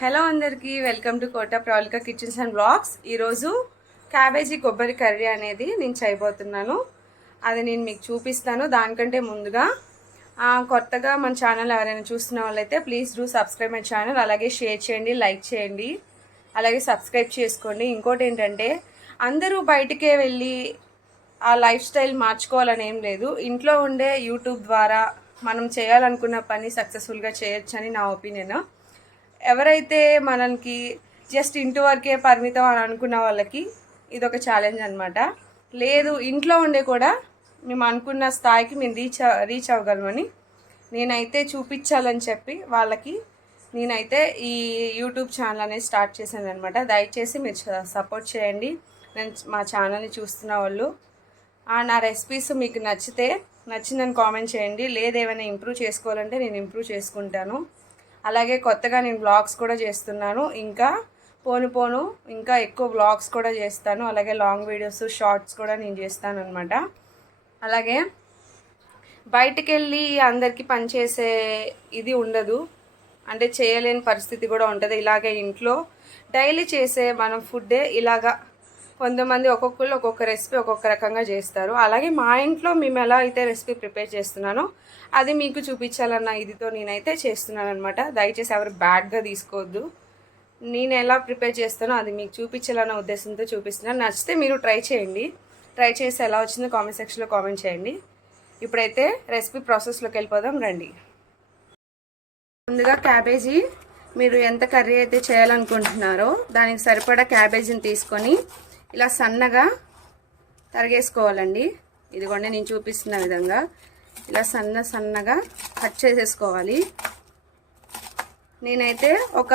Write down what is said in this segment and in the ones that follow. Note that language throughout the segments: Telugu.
హలో అందరికీ welcome to Kota Pravalika kitchens and blogs. ఈరోజు క్యాబేజీ కొబ్బరి కర్రీ అనేది నేను చేయబోతున్నాను. అది నేను మీకు చూపిస్తాను. దానికంటే ముందుగా కొత్తగా మన ఛానల్ ఎవరైనా చూస్తున్న వాళ్ళైతే please do subscribe my channel. అలాగే షేర్ చేయండి లైక్ చేయండి. అలాగే సబ్స్క్రైబ్ చేసుకోండి. ఇంకోటి ఏంటంటే అందరూ బయటికే వెళ్ళి ఆ లైఫ్ స్టైల్ మార్చుకోవాలని ఏం లేదు. ఇంట్లో ఉండే యూట్యూబ్ ద్వారా మనం చేయాలనుకున్న పని సక్సెస్ఫుల్గా చేయొచ్చని నా ఒపీనియన్. ఎవరైతే మనకి జస్ట్ ఇంటి వరకే పరిమితం అని అనుకున్న వాళ్ళకి ఇది ఒక ఛాలెంజ్ అనమాట లేదు ఇంట్లో ఉండే కూడా మేము అనుకున్న స్థాయికి మేము రీచ్ రీచ్ అవ్వగలమని నేనైతే చూపించాలని చెప్పి వాళ్ళకి నేనైతే ఈ యూట్యూబ్ ఛానల్ అనేది స్టార్ట్ చేశాను అనమాట దయచేసి మీరు సపోర్ట్ చేయండి. నేను మా ఛానల్ని చూస్తున్న వాళ్ళు. ఆ, నా రెసిపీస్ మీకు నచ్చితే నచ్చిందని కామెంట్ చేయండి. లేదు ఏమైనా ఇంప్రూవ్ చేసుకోవాలంటే నేను ఇంప్రూవ్ చేసుకుంటాను. అలాగే కొత్తగా నేను బ్లాగ్స్ కూడా చేస్తున్నాను. ఇంకా పోను పోను ఇంకా ఎక్కువ బ్లాగ్స్ కూడా చేస్తాను. అలాగే లాంగ్ వీడియోస్ షార్ట్స్ కూడా నేను చేస్తాను అనమాట అలాగే బయటికి వెళ్ళి అందరికీ పనిచేసే ఇది ఉండదు. అంటే చేయలేని పరిస్థితి కూడా ఉంటుంది. ఇలాగే ఇంట్లో డైలీ చేసే మనం ఫుడ్డే ఇలాగా కొంతమంది ఒక్కొక్కరు ఒక్కొక్క రెసిపీ ఒక్కొక్క రకంగా చేస్తారు. అలాగే మా ఇంట్లో మేము ఎలా అయితే రెసిపీ ప్రిపేర్ చేస్తున్నానో అది మీకు చూపించాలన్న ఇదితో నేనైతే చేస్తున్నాను అనమాట దయచేసి ఎవరు బ్యాడ్గా తీసుకోవద్దు. నేను ఎలా ప్రిపేర్ చేస్తానో అది మీకు చూపించాలన్న ఉద్దేశంతో చూపిస్తున్నాను నచ్చితే మీరు ట్రై చేయండి. ట్రై చేసి ఎలా వచ్చిందో కామెంట్ సెక్షన్లో కామెంట్ చేయండి. ఇప్పుడైతే రెసిపీ ప్రాసెస్లోకి వెళ్ళిపోదాం రండి. ముందుగా క్యాబేజీ మీరు ఎంత కర్రీ అయితే చేయాలనుకుంటున్నారో దానికి సరిపడా క్యాబేజీని తీసుకొని ఇలా సన్నగా తరిగేసుకోవాలండి. ఇదిగోండి నేను చూపిస్తున్న విధంగా ఇలా సన్న సన్నగా కట్ చేసేసుకోవాలి. నేనైతే ఒక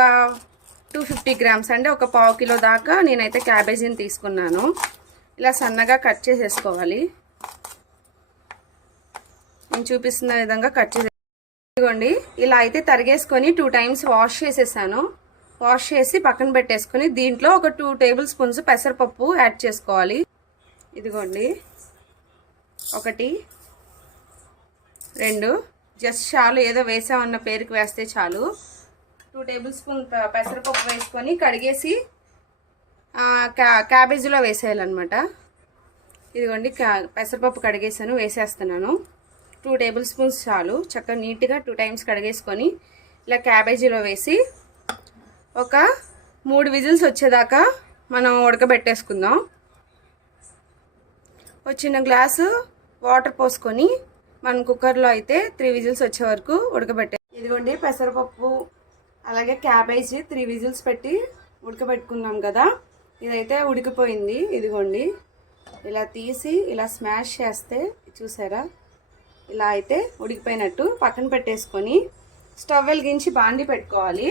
టూ ఫిఫ్టీ గ్రామ్స్ అంటే ఒక పావు కిలో దాకా నేనైతే క్యాబేజీని తీసుకున్నాను. ఇలా సన్నగా కట్ చేసేసుకోవాలి. నేను చూపిస్తున్న విధంగా కట్ చేసే ఇదిగోండి ఇలా అయితే తరిగేసుకొని టూ టైమ్స్ వాష్ చేసేసాను. వాష్ చేసి పక్కన పెట్టేసుకొని దీంట్లో ఒక టూ టేబుల్ స్పూన్స్ పెసరపప్పు యాడ్ చేసుకోవాలి. ఇదిగోండి. ఒకటి రెండు. జస్ట్ చాలు ఏదో వేసామన్న పేరుకి వేస్తే చాలు. టూ టేబుల్ స్పూన్ పెసరపప్పు వేసుకొని కడిగేసి క్యా క్యాబేజీలో వేసేయాలన్నమాట. ఇదిగోండి క్యా- పెసరపప్పు కడిగేసాను వేసేస్తున్నాను. టూ టేబుల్ స్పూన్స్ చాలు. చక్కగా నీట్గా టూ టైమ్స్ కడిగేసుకొని ఇలా క్యాబేజీలో వేసి ఒక మూడు విజిల్స్ వచ్చేదాకా మనం ఉడకబెట్టేసుకుందాం. ఒక చిన్న గ్లాసు వాటర్ పోసుకొని మనం కుక్కర్లో అయితే త్రీ విజిల్స్ వచ్చే వరకు ఉడకబెట్టే ఇదిగోండి పెసరపప్పు అలాగే క్యాబేజీ త్రీ విజిల్స్ పెట్టి ఉడకబెట్టుకున్నాం కదా. ఇదైతే ఉడికిపోయింది. ఇదిగోండి ఇలా తీసి ఇలా స్మాష్ చేస్తే చూసారా? ఇలా అయితే ఉడికిపోయినట్టు పక్కన పెట్టేసుకొని స్టవ్ వెలిగించి బాండి పెట్టుకోవాలి.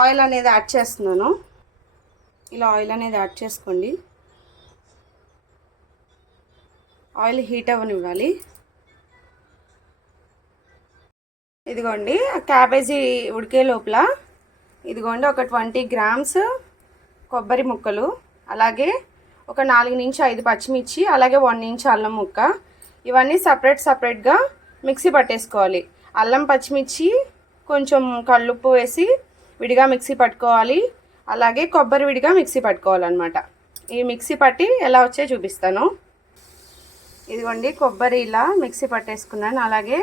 ఆయిల్ అనేది యాడ్ చేస్తున్నాను. ఇలా ఆయిల్ అనేది యాడ్ చేసుకోండి. ఆయిల్ హీట్ అవ్వనివ్వాలి. ఇదిగోండి క్యాబేజీ ఉడికే లోపల ఇదిగోండి ఒక ట్వంటీ గ్రామ్స్ కొబ్బరి ముక్కలు అలాగే ఒక నాలుగు నుంచి ఐదు పచ్చిమిర్చి అలాగే వన్ ఇంచ్ అల్లం ముక్క. ఇవన్నీ సపరేట్ సపరేట్గా మిక్సీ పట్టేసుకోవాలి. అల్లం పచ్చిమిర్చి కొంచెం కళ్ళుప్పు వేసి విడిగా మిక్సీ పట్టుకోవాలి. అలాగే కొబ్బరి విడిగా మిక్సీ పట్టుకోవాలన్నమాట. ఈ మిక్సీ పట్టి ఎలా వచ్చాయో చూపిస్తాను. ఇదిగోండి కొబ్బరి ఇలా మిక్సీ పట్టేసుకున్నాను. అలాగే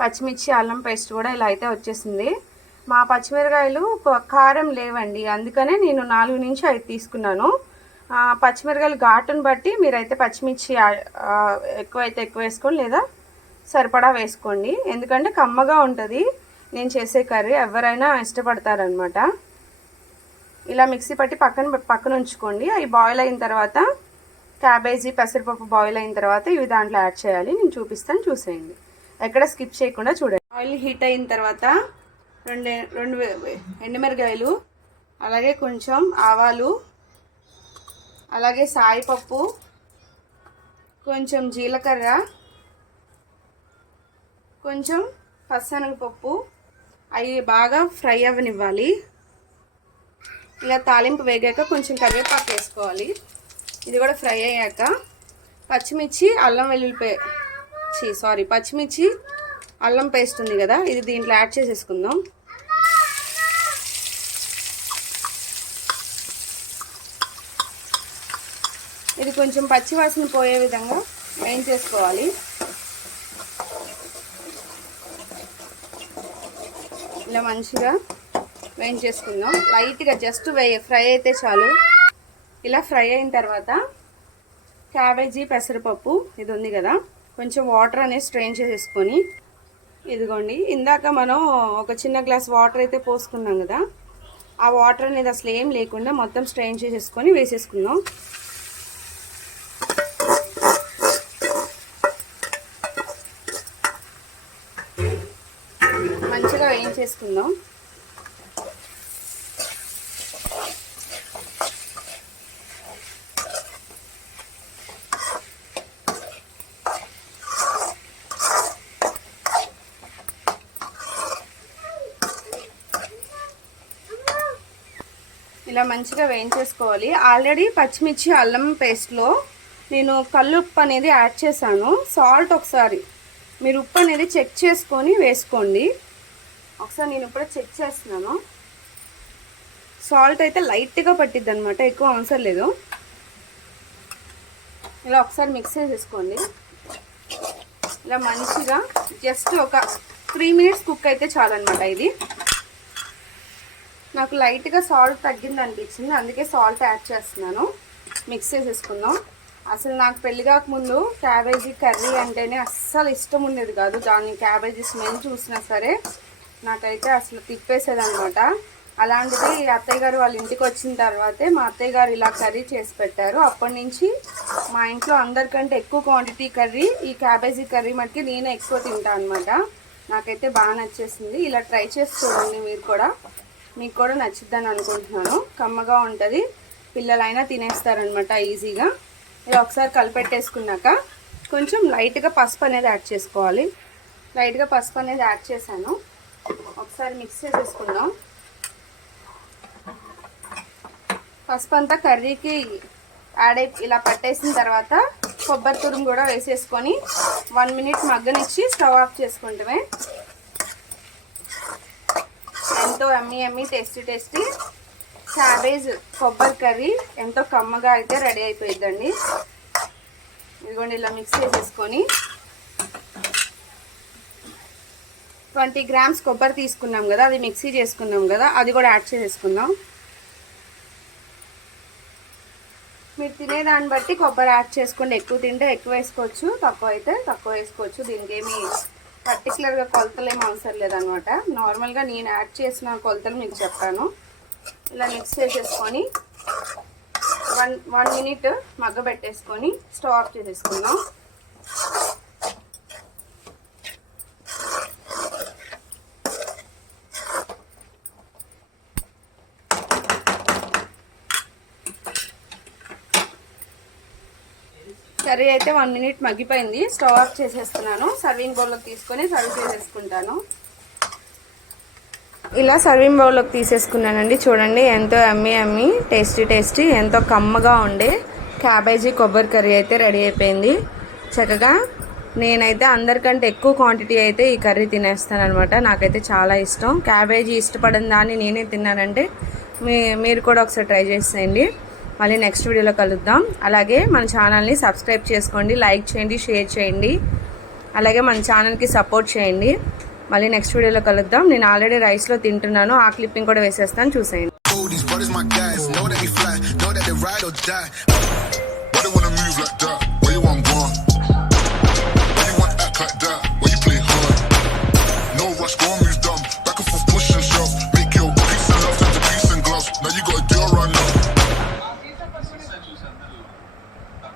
పచ్చిమిర్చి అల్లం పేస్ట్ కూడా ఇలా అయితే వచ్చేసింది. మా పచ్చిమిరకాయలు కారం లేవండి. అందుకనే నేను నాలుగు నుంచి ఐదు తీసుకున్నాను. పచ్చిమిరకాయలు ఘాటును బట్టి మీరైతే పచ్చిమిర్చి ఎక్కువైతే ఎక్కువ వేసుకోండి. లేదా సరిపడా వేసుకోండి. ఎందుకంటే కమ్మగా ఉంటుంది. నేను చేసే కర్రీ ఎవరైనా ఇష్టపడతారనమాట ఇలా మిక్సీ పట్టి పక్కన పక్కన ఉంచుకోండి. అవి బాయిల్ అయిన తర్వాత క్యాబేజీ పెసరపప్పు బాయిల్ అయిన తర్వాత ఇవి దాంట్లో యాడ్ చేయాలి. నేను చూపిస్తాను చూసేయండి. ఎక్కడ స్కిప్ చేయకుండా చూడండి. ఆయిల్ హీట్ అయిన తర్వాత రెండు రెండు వే- ఎండుమిరగాయలు అలాగే కొంచెం ఆవాలు అలాగే సాయిపప్పు కొంచెం జీలకర్ర కొంచెం పచ్చనగపప్పు అవి బాగా ఫ్రై అవ్వనివ్వాలి. ఇలా తాలింపు వేగాక కొంచెం కరివేపాకు వేసుకోవాలి. ఇది కూడా ఫ్రై అయ్యాక పచ్చిమిర్చి అల్లం వెల్లుల్లి పే సారీ పచ్చిమిర్చి అల్లం పేస్ట్ ఉంది కదా ఇది దీంట్లో యాడ్ చేసేసుకుందాం. ఇది కొంచెం పచ్చివాసన పోయే విధంగా వేయించేసుకోవాలి ఇలా మంచిగా వేయించేసుకుందాం లైట్గా జస్ట్ వే ఫ్రై అయితే చాలు. ఇలా ఫ్రై అయిన తర్వాత క్యాబేజీ పెసరపప్పు ఇది ఉంది కదా కొంచెం వాటర్ అనేది స్ట్రెయిన్ చేసేసుకొని ఇదిగోండి. ఇందాక మనం ఒక చిన్న గ్లాస్ వాటర్ అయితే పోసుకున్నాం కదా ఆ వాటర్ అనేది అసలు ఏం లేకుండా మొత్తం స్ట్రెయిన్ చేసేసుకొని వేసేసుకుందాం. వేసుకుందాం ఇలా మంచిగా వేయించేసుకోవాలి. ఆల్రెడీ పచ్చిమిర్చి అల్లం పేస్ట్లో నేను కల్లుప్పు అనేది యాడ్ చేశాను. సాల్ట్ ఒకసారి. మీరు ఉప్పు అనేది చెక్ చేసుకొని వేసుకోండి. ఒకసారి నేను ఇప్పుడే చెక్ చేస్తున్నాను. సాల్ట్ అయితే లైట్గా పట్టిద్ది అనమాట ఎక్కువ అవసరం లేదు. ఇలా ఒకసారి మిక్స్ చేసేసుకోండి. ఇలా మంచిగా జస్ట్ ఒక త్రీ మినిట్స్ కుక్ అయితే చాలన్నమాట ఇది. నాకు లైట్గా సాల్ట్ తగ్గింది అనిపించింది అందుకే సాల్ట్ యాడ్ చేస్తున్నాను. మిక్స్ చేసేసుకుందాం. అసలు నాకు పెళ్ళి కాకముందు క్యాబేజీ కర్రీ అంటేనే అస్సలు ఇష్టం ఉండేది కాదు. దాన్ని క్యాబేజీ స్మెల్ చూసినా సరే నాకైతే అసలు తిప్పేసేది అనమాట అలాంటిది అత్తయ్య గారు వాళ్ళ ఇంటికి వచ్చిన తర్వాతే మా అత్తయ్య గారు ఇలా కర్రీ చేసి పెట్టారు. అప్పటి నుంచి మా ఇంట్లో అందరికంటే ఎక్కువ క్వాంటిటీ కర్రీ ఈ క్యాబేజీ కర్రీ మటుకి నేనే ఎక్కువ తింటాను అనమాట నాకైతే బాగా నచ్చేసింది. ఇలా ట్రై చేసి చూడండి మీరు కూడా. మీకు కూడా నచ్చిద్దని అనుకుంటున్నాను. కమ్మగా ఉంటుంది. పిల్లలైనా తినేస్తారనమాట ఈజీగా. ఇలా ఒకసారి కలిపెట్టేసుకున్నాక కొంచెం లైట్గా పసుపు అనేది యాడ్ చేసుకోవాలి. లైట్గా పసుపు అనేది యాడ్ చేశాను. ఒకసారి మిక్స్ చేసేసుకుందాం. పసుపు అంతా కర్రీకి యాడ్ అయి ఇలా పట్టేసిన తర్వాత కొబ్బరి తురుము కూడా వేసేసుకొని వన్ మినిట్ మగ్గనిచ్చి స్టవ్ ఆఫ్ చేసుకుంటమే. ఎంతో ఎమ్మి ఎమ్మి టేస్టీ టేస్టీ క్యాబేజ్ కొబ్బరి కర్రీ ఎంతో కమ్మగా అయితే రెడీ అయిపోయిందండి ఇదిగోండి ఇలా మిక్స్ చేసేసుకొని ట్వంటీ గ్రామ్స్ కొబ్బరి తీసుకున్నాం కదా అది మిక్సీ చేసుకున్నాం కదా అది కూడా యాడ్ చేసేసుకుందాం. మీరు తినేదాన్ని బట్టి కొబ్బరి యాడ్ చేసుకోండి. ఎక్కువ తింటే ఎక్కువ వేసుకోవచ్చు తక్కువ అయితే తక్కువ వేసుకోవచ్చు. దీనికి ఏమి పర్టికులర్గా కొలతలు ఏమి అవసరం లేదనమాట. నార్మల్గా నేను యాడ్ చేసిన కొలతలు మీకు చెప్తాను. ఇలా మిక్స్ చేసేసుకొని వన్ వన్ మినిట్ మగ్గ పెట్టేసుకొని స్టవ్ ఆఫ్ చేసేసుకుందాం. కర్రీ అయితే వన్ మినిట్ మగ్గిపోయింది. స్టవ్ ఆఫ్ చేసేస్తున్నాను. సర్వింగ్ బౌల్లోకి తీసుకొని సర్వ్ చేసేసుకుంటాను. ఇలా సర్వింగ్ బౌల్లోకి తీసేసుకున్నానండి. చూడండి ఎంతో అమ్మి అమ్మి టేస్టీ టేస్టీ ఎంతో కమ్మగా ఉండే క్యాబేజీ కొబ్బరి కర్రీ అయితే రెడీ అయిపోయింది. చక్కగా నేనైతే అందరికంటే ఎక్కువ క్వాంటిటీ అయితే ఈ కర్రీ తినేస్తానమాట నాకైతే చాలా ఇష్టం. క్యాబేజీ ఇష్టపడిన దాన్ని నేనే తిన్నానంటే మీ మీరు కూడా ఒకసారి ట్రై చేసేయండి. మళ్ళీ నెక్స్ట్ వీడియోలో కలుద్దాం. అలాగే మన ఛానల్ని సబ్స్క్రైబ్ చేసుకోండి లైక్ చేయండి షేర్ చేయండి. అలాగే మన ఛానల్కి సపోర్ట్ చేయండి. మళ్ళీ నెక్స్ట్ వీడియోలో కలుద్దాం. నేను ఆల్రెడీ రైస్లో తింటున్నాను. ఆ క్లిప్పింగ్ కూడా వేసేస్తాను. చూసేయండి.